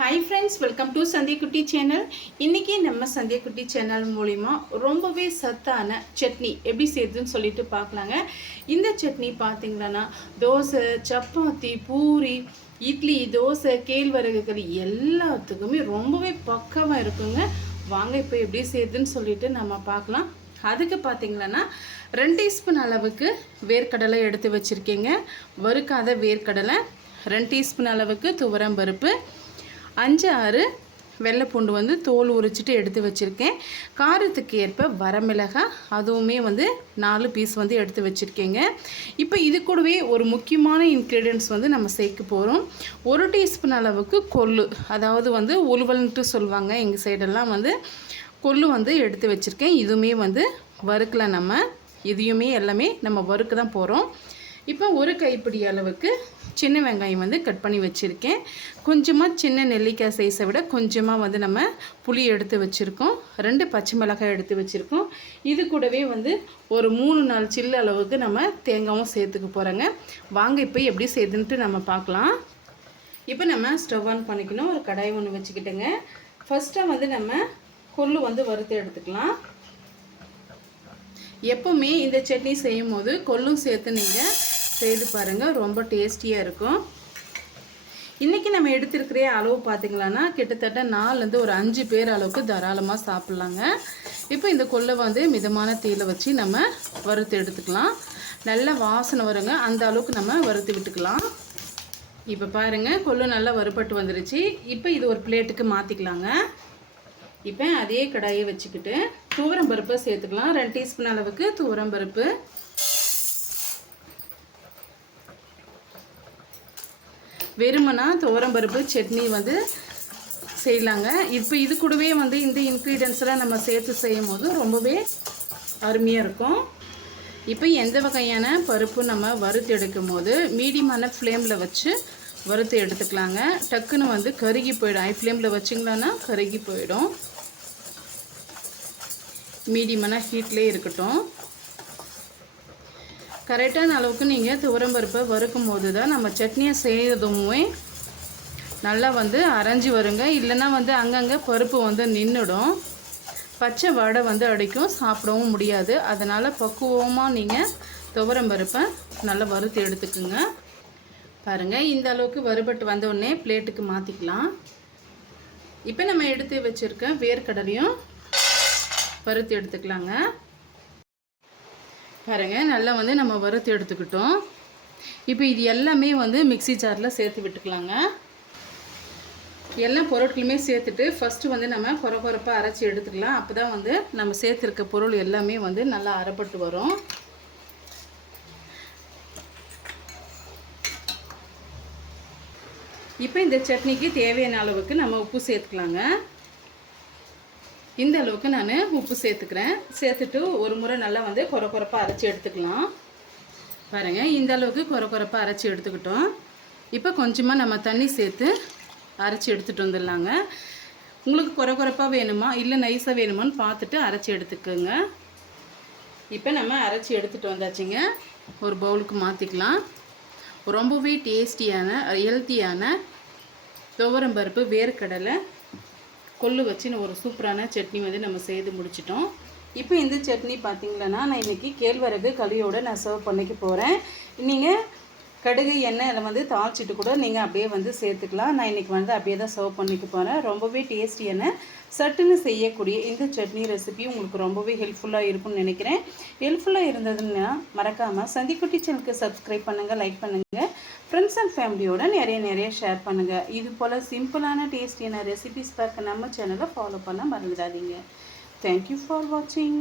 Hi friends welcome to Sandhiyakutti channel இன்றைக்கி நம்ம Sandhiyakutty channel மூலிமா ரொம்பவே சத்தான சட்னி எப்படி செய்யுதுன்னு சொல்லிட்டு பார்க்கலாங்க. இந்த சட்னி பார்த்தீங்களன்னா தோசை சப்பாத்தி பூரி இட்லி தோசை கேழ்வரகுகள் எல்லாத்துக்குமே ரொம்பவே பக்கமாக இருக்குங்க. வாங்க இப்போ எப்படி செய்யுதுன்னு சொல்லிட்டு நம்ம பார்க்கலாம். அதுக்கு பார்த்தீங்களன்னா ரெண்டு டீஸ்பூன் அளவுக்கு வேர்க்கடலை எடுத்து வச்சுருக்கீங்க. வறுக்காத வேர்க்கடலை ரெண்டு டீஸ்பூன் அளவுக்கு துவரம் பருப்பு அஞ்சு ஆறு வெள்ளைப்பூண்டு வந்து தோல் உரிச்சிட்டு எடுத்து வச்சுருக்கேன். காரத்துக்கு ஏற்ப வரமிளகாய் அதுவுமே வந்து நாலு பீஸ் வந்து எடுத்து வச்சுருக்கேங்க. இப்போ இது கூடவே ஒரு முக்கியமான இன்க்ரீடியன்ஸ் வந்து நம்ம சேர்க்க போகிறோம் ஒரு டீஸ்பூன் அளவுக்கு கொள்ளு அதாவது வந்து உழுவல்ன்ட்டு சொல்லுவாங்க எங்கள் சைடெல்லாம் வந்து கொள்ளு வந்து எடுத்து வச்சுருக்கேன். இதுவுமே வந்து வறுக்கல நம்ம இதையுமே எல்லாமே நம்ம வறுக்க தான் போகிறோம் இப்போ ஒரு கைப்பிடி அளவுக்கு சின்ன வெங்காயம் வந்து கட் பண்ணி வச்சுருக்கேன். கொஞ்சமாக சின்ன நெல்லிக்காய் சைஸை விட கொஞ்சமாக வந்து நம்ம புளி எடுத்து வச்சுருக்கோம். ரெண்டு பச்சை மிளகாய் எடுத்து வச்சுருக்கோம். இது கூடவே வந்து ஒரு மூணு நாலு சில்லு அளவுக்கு நம்ம தேங்காயும் சேர்த்துக்க போகிறோங்க வாங்க இப்போ எப்படி செய்யுதுன்ட்டு நம்ம பார்க்கலாம். இப்போ நம்ம ஸ்டவ் ஆன் பண்ணிக்கணும். ஒரு கடாய் ஒன்று வச்சுக்கிட்டேங்க. ஃபஸ்ட்டாக வந்து நம்ம கொள்ளு வந்து வறுத்து எடுத்துக்கலாம். எப்போவுமே இந்த சட்னி செய்யும் போது கொள்ளும் சேர்த்து நீங்கள் செய்து பாருங்கள் ரொம்ப டேஸ்டியாக இருக்கும். இன்றைக்கி நம்ம எடுத்துருக்கிற அளவு பார்த்திங்களான்னா கிட்டத்தட்ட நாலுலேருந்து ஒரு அஞ்சு பேர் அளவுக்கு தாராளமாக சாப்பிட்லாங்க. இப்போ இந்த கொள்ளை வந்து மிதமான தீயில் வச்சு நம்ம வறுத்து எடுத்துக்கலாம். நல்ல வாசனை வருங்க. அந்த அளவுக்கு நம்ம வறுத்து விட்டுக்கலாம். இப்போ பாருங்கள் கொள்ளு நல்லா வறுபட்டு வந்துருச்சு. இப்போ இது ஒரு பிளேட்டுக்கு மாற்றிக்கலாங்க இப்போ அதே கடாயை வச்சுக்கிட்டு தூரம் பருப்பை சேர்த்துக்கலாம். ரெண்டு டீஸ்பூன் அளவுக்கு தூரம் பருப்பு. வெறுமனா துவரம்பருப்பு சட்னி வந்து செய்யலாங்க. இப்போ இது கூடவே வந்து இந்த இன்க்ரீடியன்ஸ்லாம் நம்ம சேர்த்து செய்யும் போது ரொம்பவே அருமையாக இருக்கும். இப்போ எந்த வகையான பருப்பு நம்ம வறுத்து எடுக்கும் போது மீடியமான ஃப்ளேமில் வச்சு வறுத்து எடுத்துக்கலாங்க. டக்குன்னு வந்து கருகி போயிடும். ஐ ஃப்ளேமில் வச்சிங்களான்னா கருகி போயிடும். மீடியமான ஹீட்லேயே இருக்கட்டும். கரெக்டான அளவுக்கு நீங்கள் துவரம்பருப்பை வறுக்கும் போது தான் நம்ம சட்னியை செய்கிறதுமே நல்லா வந்து அரைஞ்சி வருங்க. இல்லைன்னா வந்து அங்கங்கே பருப்பு வந்து நின்றுடும் பச்சை வடை வந்து அடிக்கும் சாப்பிடவும் முடியாது. அதனால் பக்குவமாக நீங்கள் துவரம்பருப்பை நல்லா வறுத்து எடுத்துக்குங்க. பாருங்கள் இந்த அளவுக்கு வறுபட்டு வந்தோடனே பிளேட்டுக்கு மாற்றிக்கலாம் இப்போ நம்ம எடுத்து வச்சுருக்க வேர்க்கடலையும் வறுத்து எடுத்துக்கலாங்க. பாருங்கள் நல்லா வந்து நம்ம வறுத்து எடுத்துக்கிட்டோம். இப்போ இது எல்லாமே வந்து மிக்சி ஜாரில் சேர்த்து விட்டுக்கலாங்க. எல்லா பொருட்களுமே சேர்த்துட்டு ஃபஸ்ட்டு வந்து நம்ம குறை அரைச்சி எடுத்துக்கலாம். அப்போ தான் வந்து நம்ம சேர்த்துருக்க பொருள் எல்லாமே வந்து நல்லா அரைப்பட்டு வரும். இப்போ இந்த சட்னிக்கு தேவையான அளவுக்கு நம்ம உப்பு சேர்த்துக்கலாங்க. இந்த அளவுக்கு நான் உப்பு சேர்த்துக்கிறேன். சேர்த்துட்டு ஒரு முறை நல்லா வந்து குறை குறைப்பாக அரைச்சி எடுத்துக்கலாம். பாருங்கள் இந்த அளவுக்கு குறை குறைப்பாக அரைச்சி எடுத்துக்கிட்டோம். இப்போ கொஞ்சமாக நம்ம தண்ணி சேர்த்து அரைச்சி எடுத்துகிட்டு வந்துடலாங்க. உங்களுக்கு குறை குறைப்பாக வேணுமா இல்லை நைஸாக வேணுமான்னு பார்த்துட்டு அரைச்சி எடுத்துக்கோங்க. இப்போ நம்ம அரைச்சி எடுத்துகிட்டு வந்தாச்சுங்க. ஒரு பவுலுக்கு மாற்றிக்கலாம் ரொம்பவே டேஸ்டியான ஹெல்த்தியான துவரம்பருப்பு வேர்க்கடலை கொள்ளு வச்சு ஒரு சூப்பரான சட்னி வந்து நம்ம செய்து முடிச்சிட்டோம். இப்போ இந்த சட்னி பார்த்தீங்களன்னா நான் இன்றைக்கி கேழ்வரகு களியோடு நான் சர்வ் பண்ணிக்க போகிறேன் நீங்கள் கடுகு எண்ணெய் அதில் வந்து தாளிச்சிட்டு கூட நீங்கள் அப்படியே வந்து சேர்த்துக்கலாம். நான் இன்றைக்கி வந்து அப்படியே தான் சர்வ் பண்ணிக்க போகிறேன் ரொம்பவே டேஸ்டியான சட்டுன்னு செய்யக்கூடிய இந்த சட்னி ரெசிபி உங்களுக்கு ரொம்பவே ஹெல்ப்ஃபுல்லாக இருக்கும்னு நினைக்கிறேன். ஹெல்ப்ஃபுல்லாக இருந்ததுன்னா மறக்காமல் சந்திக்குட்டி சேனலுக்கு சப்ஸ்கிரைப் பண்ணுங்கள் லைக் பண்ணுங்கள் ஃப்ரெண்ட்ஸ் அண்ட் ஃபேமிலியோட நிறைய நிறைய ஷேர் பண்ணுங்கள் இது போல் சிம்பிளான டேஸ்டியான ரெசிபிஸ் பார்க்க நம்ம சேனலை ஃபாலோ பண்ண மறந்துடாதீங்க. தேங்க்யூ ஃபார் வாட்சிங்